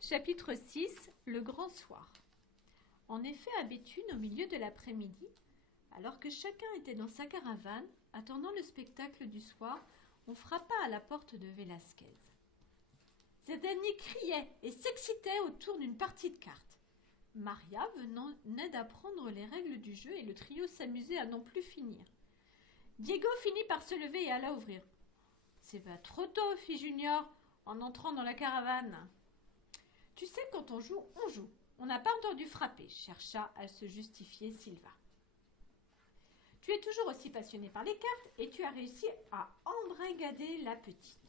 Chapitre 6. Le grand soir. En effet, à Béthune, au milieu de l'après-midi, alors que chacun était dans sa caravane, attendant le spectacle du soir, on frappa à la porte de Vélasquez. Cet dernier criait et s'excitait autour d'une partie de cartes. Maria venait d'apprendre les règles du jeu et le trio s'amusait à n'en plus finir. Diego finit par se lever et alla ouvrir. « C'est pas trop tôt, fit Junior, en entrant dans la caravane. »« Tu sais, quand on joue, on joue. On n'a pas entendu frapper, » chercha à se justifier Silva. « Tu es toujours aussi passionné par les cartes et tu as réussi à embrigader la petite. »«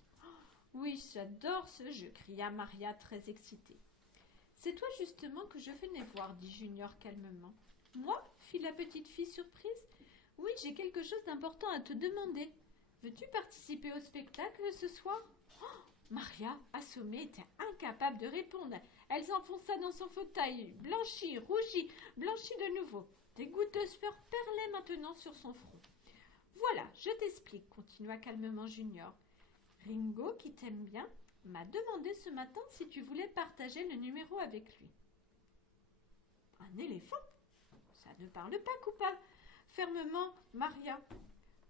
Oui, j'adore ce jeu, » cria Maria très excitée. « C'est toi justement que je venais voir, dit Junior calmement. « Moi, fit la petite fille surprise. « Oui, j'ai quelque chose d'important à te demander. Veux-tu participer au spectacle ce soir ?» Maria, assommée, était incapable de répondre. Elle s'enfonça dans son fauteuil, blanchit, rougit, blanchit de nouveau. Des gouttes de sueur perlaient maintenant sur son front. « Voilà, je t'explique, » continua calmement Junior. « Ringo, qui t'aime bien, m'a demandé ce matin si tu voulais partager le numéro avec lui. »« Un éléphant ? Ça ne parle pas, coupa fermement Maria.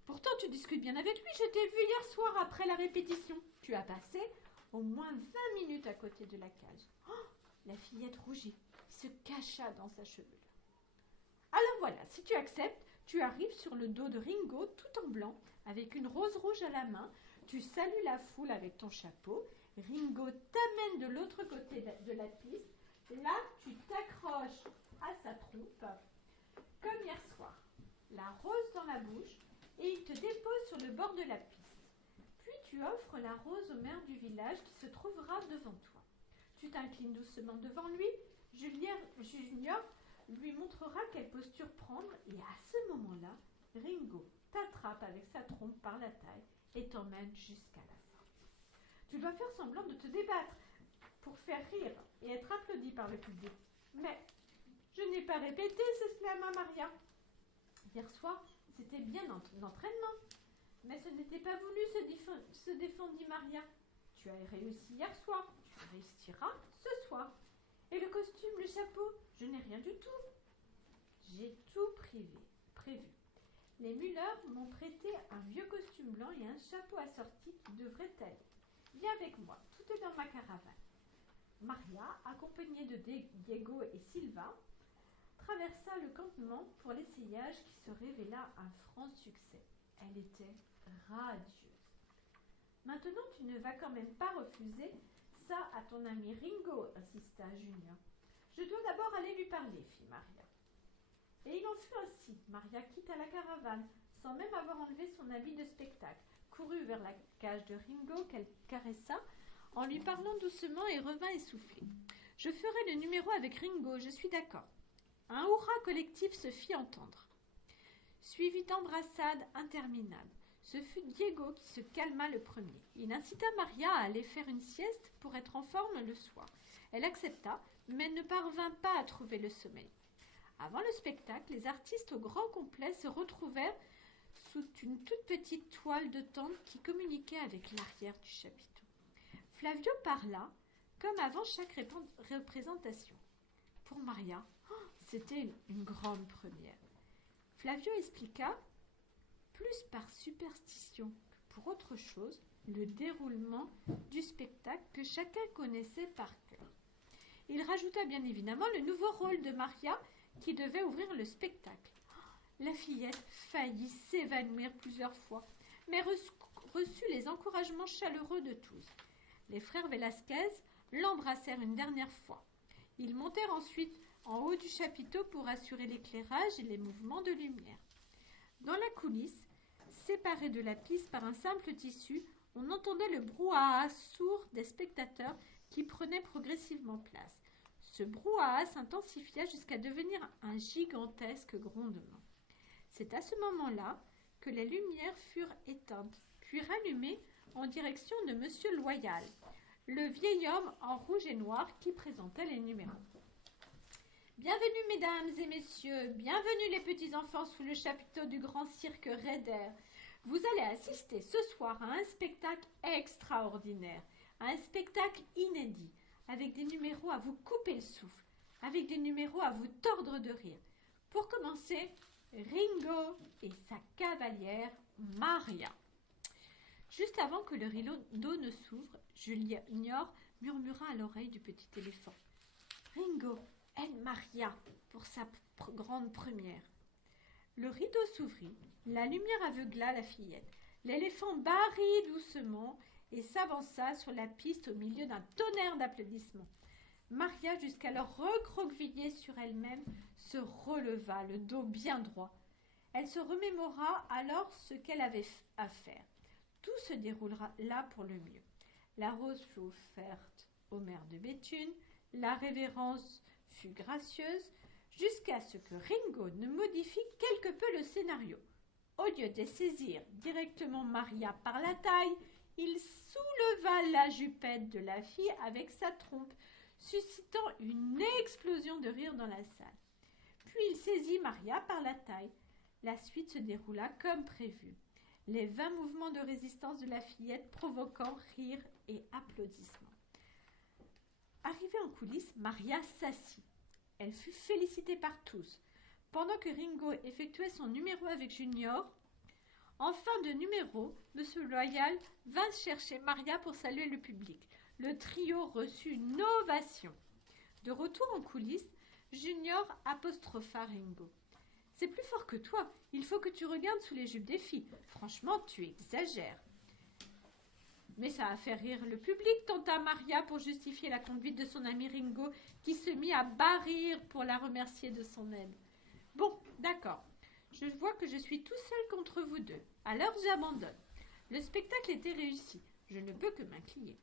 Pourtant, tu discutes bien avec lui. Je t'ai vu hier soir après la répétition. Tu as passé au moins 20 minutes à côté de la cage. » La fillette rougit, se cacha dans sa chevelure. « Alors voilà, si tu acceptes, tu arrives sur le dos de Ringo tout en blanc, avec une rose rouge à la main. Tu salues la foule avec ton chapeau. Ringo t'amène de l'autre côté de la piste. Là, tu t'accroches à sa trompe, comme hier soir, la rose dans la bouche, et il te dépose sur le bord de la piste. Puis tu offres la rose au maire du village qui se trouvera devant toi. Tu t'inclines doucement devant lui. Junior lui montrera quelle posture prendre et à ce moment-là, Ringo t'attrape avec sa trompe par la taille et t'emmène jusqu'à la sortie. Tu dois faire semblant de te débattre pour faire rire et être applaudi par le public. Mais je n'ai pas répété, s'exclama Maria. Hier soir, c'était bien l'entraînement. Mais ce n'était pas voulu, se défendit Maria. Tu as réussi hier soir, tu réussiras ce soir. Et le costume, le chapeau, je n'ai rien du tout. J'ai tout prévu. Les Müller m'ont prêté un vieux costume blanc et un chapeau assorti qui devrait aller. Viens avec moi, tout est dans ma caravane. Maria, accompagnée de Diego et Silva, traversa le campement pour l'essayage qui se révéla un franc succès. Elle était radieuse. « Maintenant, tu ne vas quand même pas refuser ça à ton ami Ringo, insista Junior. « Je dois d'abord aller lui parler, fit Maria. » Et il en fut ainsi. Maria quitta la caravane, sans même avoir enlevé son habit de spectacle, courut vers la cage de Ringo qu'elle caressa en lui parlant doucement et revint essoufflée. « Je ferai le numéro avec Ringo, je suis d'accord. » Un hurrah collectif se fit entendre, suivi d'embrassades interminables. Ce fut Diego qui se calma le premier. Il incita Maria à aller faire une sieste pour être en forme le soir. Elle accepta, mais ne parvint pas à trouver le sommeil. Avant le spectacle, les artistes au grand complet se retrouvèrent sous une toute petite toile de tente qui communiquait avec l'arrière du chapiteau. Flavio parla, comme avant chaque représentation. Pour Maria, c'était une grande première. Flavio expliqua, plus par superstition que pour autre chose, le déroulement du spectacle que chacun connaissait par cœur. Il rajouta bien évidemment le nouveau rôle de Maria qui devait ouvrir le spectacle. La fillette faillit s'évanouir plusieurs fois, mais reçut les encouragements chaleureux de tous. Les frères Velasquez l'embrassèrent une dernière fois. Ils montèrent ensuite en haut du chapiteau pour assurer l'éclairage et les mouvements de lumière. Dans la coulisse, séparée de la piste par un simple tissu, on entendait le brouhaha sourd des spectateurs qui prenaient progressivement place. Ce brouhaha s'intensifia jusqu'à devenir un gigantesque grondement. C'est à ce moment-là que les lumières furent éteintes, puis rallumées en direction de Monsieur Loyal, le vieil homme en rouge et noir qui présentait les numéros. Bienvenue, mesdames et messieurs, bienvenue les petits enfants sous le chapiteau du grand cirque Raider. Vous allez assister ce soir à un spectacle extraordinaire, à un spectacle inédit, avec des numéros à vous couper le souffle, avec des numéros à vous tordre de rire. Pour commencer, Ringo et sa cavalière Maria. Juste avant que le rideau ne s'ouvre, Junior murmura à l'oreille du petit éléphant. Ringo aide Maria pour sa grande première. Le rideau s'ouvrit, la lumière aveugla la fillette. L'éléphant barrit doucement et s'avança sur la piste au milieu d'un tonnerre d'applaudissements. Maria, jusqu'alors recroquevillée sur elle-même, se releva, le dos bien droit. Elle se remémora alors ce qu'elle avait à faire. Tout se déroulera là pour le mieux. La rose fut offerte aux mères de Béthune, la révérence fut gracieuse, jusqu'à ce que Ringo ne modifie quelque peu le scénario. Au lieu de saisir directement Maria par la taille, il souleva la jupette de la fille avec sa trompe, suscitant une explosion de rire dans la salle. Puis il saisit Maria par la taille. La suite se déroula comme prévu. Les 20 mouvements de résistance de la fillette provoquant rire et applaudissements. Arrivée en coulisses, Maria s'assit. Elle fut félicitée par tous. Pendant que Ringo effectuait son numéro avec Junior, en fin de numéro, M. Loyal vint chercher Maria pour saluer le public. Le trio reçut une ovation. De retour en coulisses, Junior apostropha Ringo. « C'est plus fort que toi. Il faut que tu regardes sous les jupes des filles. Franchement, tu exagères. » Mais ça a fait rire le public, tenta Maria pour justifier la conduite de son ami Ringo, qui se mit à barrir pour la remercier de son aide. « Bon, d'accord. Je vois que je suis tout seul contre vous deux. Alors j'abandonne. Le spectacle était réussi. Je ne peux que m'incliner. »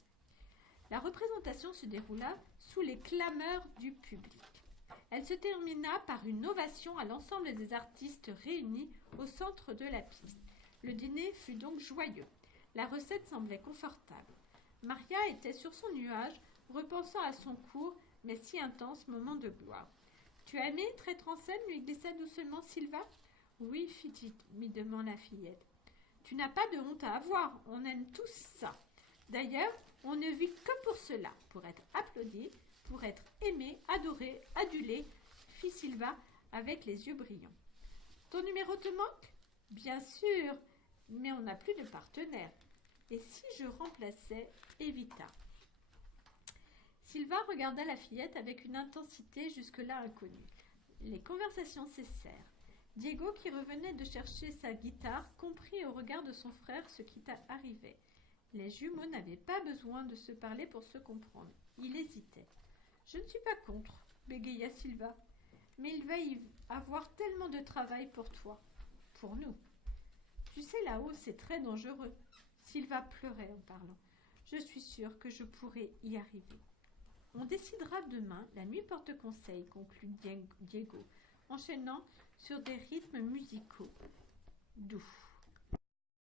La représentation se déroula sous les clameurs du public. Elle se termina par une ovation à l'ensemble des artistes réunis au centre de la piste. Le dîner fut donc joyeux. La recette semblait confortable. Maria était sur son nuage, repensant à son court mais si intense moment de gloire. « Tu as aimé être en scène ?» lui glissa doucement Silva. « Oui, fit timidement la fillette. « Tu n'as pas de honte à avoir, on aime tous ça. D'ailleurs, on ne vit que pour cela, pour être applaudi, pour être aimé, adoré, adulé, fit Silva avec les yeux brillants. Ton numéro te manque ? Bien sûr, mais on n'a plus de partenaire. Et si je remplaçais Evita ? Silva regarda la fillette avec une intensité jusque-là inconnue. Les conversations cessèrent. Diego, qui revenait de chercher sa guitare, comprit au regard de son frère ce qui arrivait. Les jumeaux n'avaient pas besoin de se parler pour se comprendre. Il hésitait. « Je ne suis pas contre, » bégaya Silva. « Mais il va y avoir tellement de travail pour toi, pour nous. Tu sais, là-haut, c'est très dangereux. » Silva pleurait en parlant. « Je suis sûre que je pourrai y arriver. »« On décidera demain, la nuit porte conseil, » conclut Diego, enchaînant sur des rythmes musicaux doux.